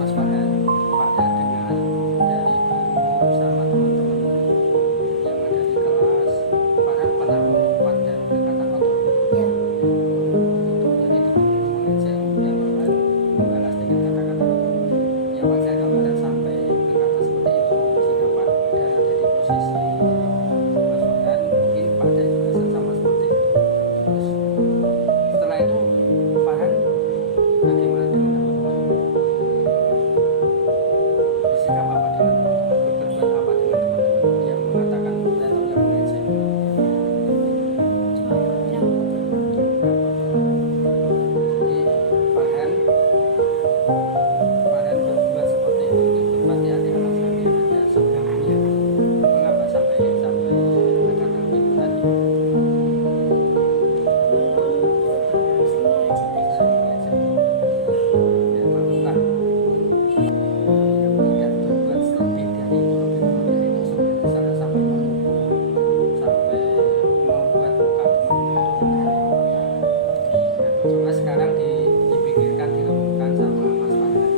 Mas Farhan, Pak Dan dengar dari guru sama teman-teman yang ada di kelas, Farhan pernah mengumpat dan berkata kotor. Ya, Jadi teman-teman mengejek yang Farhan membalas dengan kata-kata kotor. Ya wajar kalau Farhan sampai berkata seperti itu. Jika Pak Dan ada di posisi Mas Farhan, mungkin Pak Dan juga sama seperti itu. Terus setelah itu Farhan bagaimana dengan teman-teman? Bersikap apa dengan teman-teman? Berbuat apa dengan teman-teman yang mengatakan atau yang mengejek? cuma aku bilang Jadi Farhan berbuat seperti itu pasti ada alasannya, ada sebabnya. Mengapa sampai berkata begitu tadi? sering ngajak aja. Mengejek. Ya maklumlah yang tidak berbuat lebih dari itu misalnya sampai memukul, sampai membuat muka temannya itu kan hal yang fatal. Nah, coba sekarang dipikirkan, direnungkan sama Mas Farhan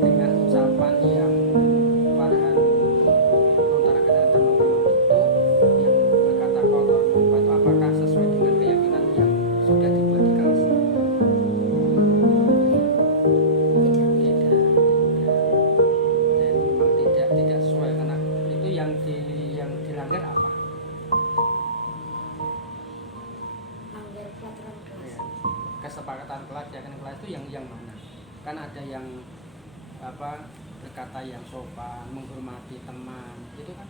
dengan ucapan yang Farhan lontarkan dengan teman-teman itu yang berkata kotor mengubah itu apakah sesuai dengan keyakinan yang sudah dibuat di kelas? Tidak. Tidak. Dan memang tidak sesuai karena itu yang dilanggar apa? Anggar peraturan kelas. Ya, kesepakatan kelas, keyakinan kelas itu yang mana? Kan ada yang berkata yang sopan, menghormati teman, gitu kan?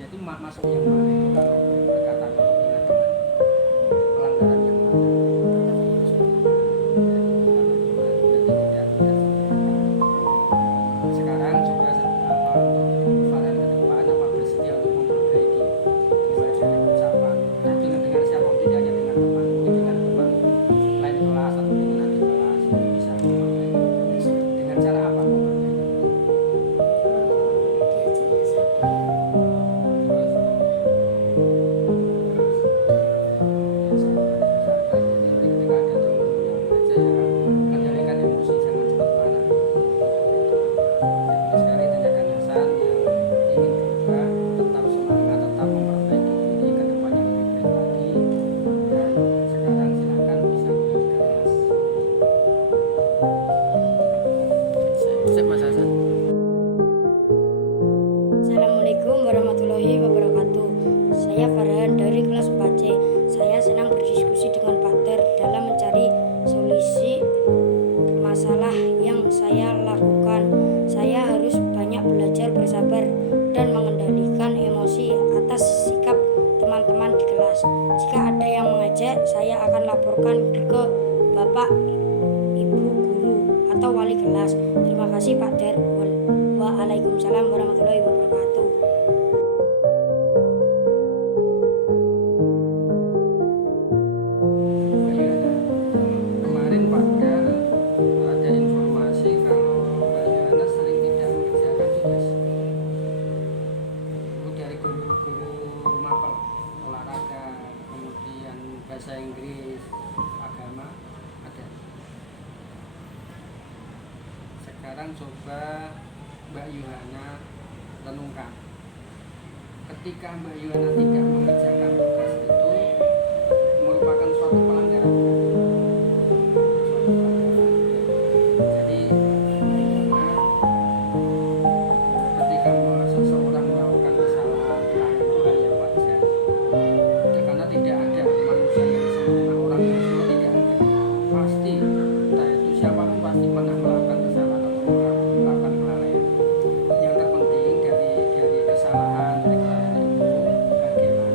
Jadi masuk yang mana itu kalau berkata kotor dengan teman? Pelanggaran yang mana? Perkata yang sopan. Berarti tidak sekarang coba untuk Farhan ke depan apa bersedia untuk memperbaiki mulai dari ucapan dengan siapa, tidak hanya dengan teman, mungkin dengan teman lain kelas atau dengan adik kelas itu bisa memperbaiki. Dengan cara apa memperbaiki? Diajaknya sabar. Terus ya sabar. Jadi ketika ada teman yang mengajak ya kan kendalikan emosi, jangan cepat marah. Jadi sekali tindakan Hasan yang ingin berubah, tetap semangat, tetap memperbaiki diri ke depannya lebih baik lagi. Dan sekarang silakan bisa kembali ke kelas. Sip Mas Hasan. Assalamualaikum warahmatullahi wabarakatuh. Saya Farhan dari kelas 4C. Saya senang berdiskusi dengan Pak Ter dalam mencari solusi masalah yang saya lakukan. Saya harus banyak belajar bersabar dan mengendalikan emosi atas sikap teman-teman di kelas. Jika ada yang mengejek, saya akan laporkan ke Bapak, Ibu guru atau wali kelas. Terima kasih Pak Ter. Waalaikumsalam warahmatullahi wabarakatuh. Kemarin Pak Gar ada informasi kalau Mbak Yohana sering tidak mengerjakan tugas. Itu dari guru-guru mapel, olahraga, kemudian bahasa Inggris, agama, ada. Sekarang coba Mbak Yohana renungkan. Ketika Mbak Yohana tidak mengerjakan tugas itu merupakan suatu pelanggaran. Jadi bagaimana ketika seseorang melakukan kesalahan itu hal yang wajar. Karena tidak ada manusia yang sempurna, orang yang semua tidak ada. Pasti entah itu siapapun pasti pernah melakukan kesalahan atau melakukan kelalaian. Yang terpenting dari kesalahan, dari kelalaian itu bagaimana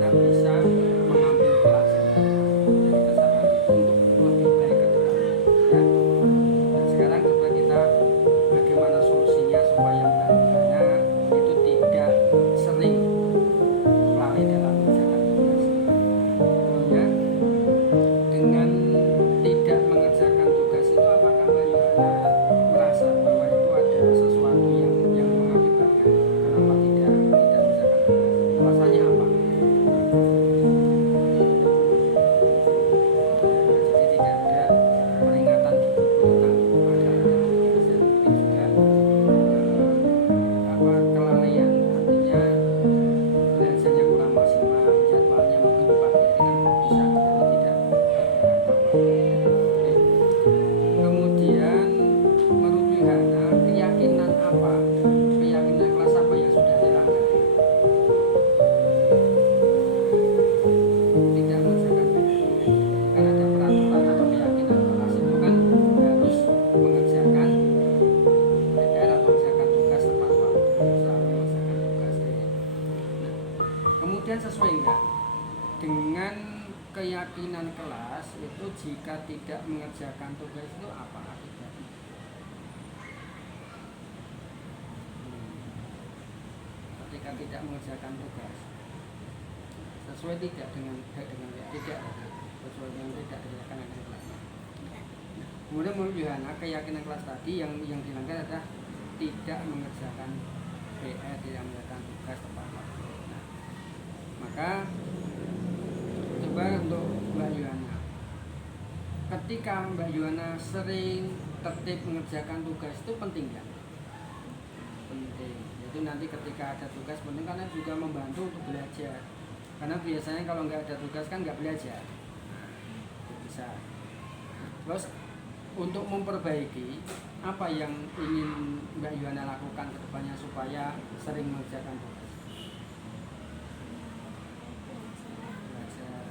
mereka tidak mengerjakan tugas sesuai tidak dengan tidak sesuai dengan tidak dilakukan di kelas. Kemudian menurut Yohana, keyakinan kelas tadi yang dilanggar adalah tidak mengerjakan PR, tidak mengerjakan tugas tepat waktu. Nah, maka coba untuk Mbak Yohana, ketika Mbak Yohana sering tertib mengerjakan tugas itu penting nggak? Penting. Yaitu nanti ketika ada tugas penting karena juga membantu untuk belajar. Karena biasanya kalau nggak ada tugas kan nggak belajar. Itu bisa. Terus untuk memperbaiki apa yang ingin Mbak Yohana lakukan ke depannya supaya sering mengerjakan tugas? Belajar.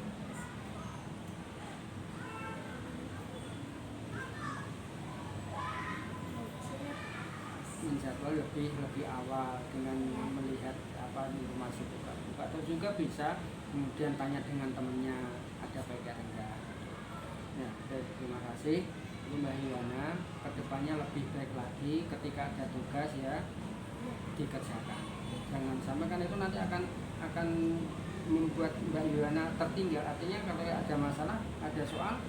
Menjadwal lebih awal dengan melihat apa informasi buka atau juga bisa kemudian tanya dengan temannya ada baiknya enggak. Ya, terima kasih Mbak Yohana, kedepannya lebih baik lagi ketika ada tugas ya dikerjakan. Jangan sampai kan itu nanti akan membuat Mbak Yohana tertinggal. Artinya kalau ada masalah, ada soal,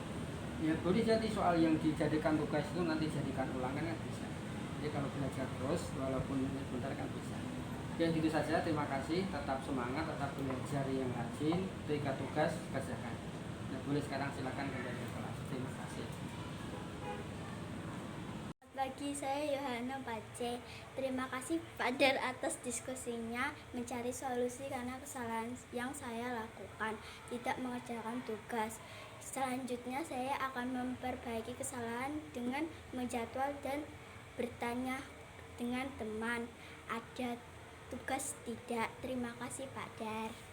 ya boleh jadi soal yang dijadikan tugas itu nanti jadikan ulangan kan bisa. Jadi kalau belajar terus walaupun sebentar kan bisa. Ya gitu saja, terima kasih, tetap semangat, tetap belajar yang rajin, ketika tugas kerjakan. Nah, boleh sekarang silakan kembali ke kelas. Terima kasih. Bagi saya Yohana Pace, terima kasih Father atas diskusinya mencari solusi karena kesalahan yang saya lakukan, tidak mengerjakan tugas. Selanjutnya saya akan memperbaiki kesalahan dengan menjadwal dan bertanya dengan teman, ada tugas tidak. Terima kasih Father.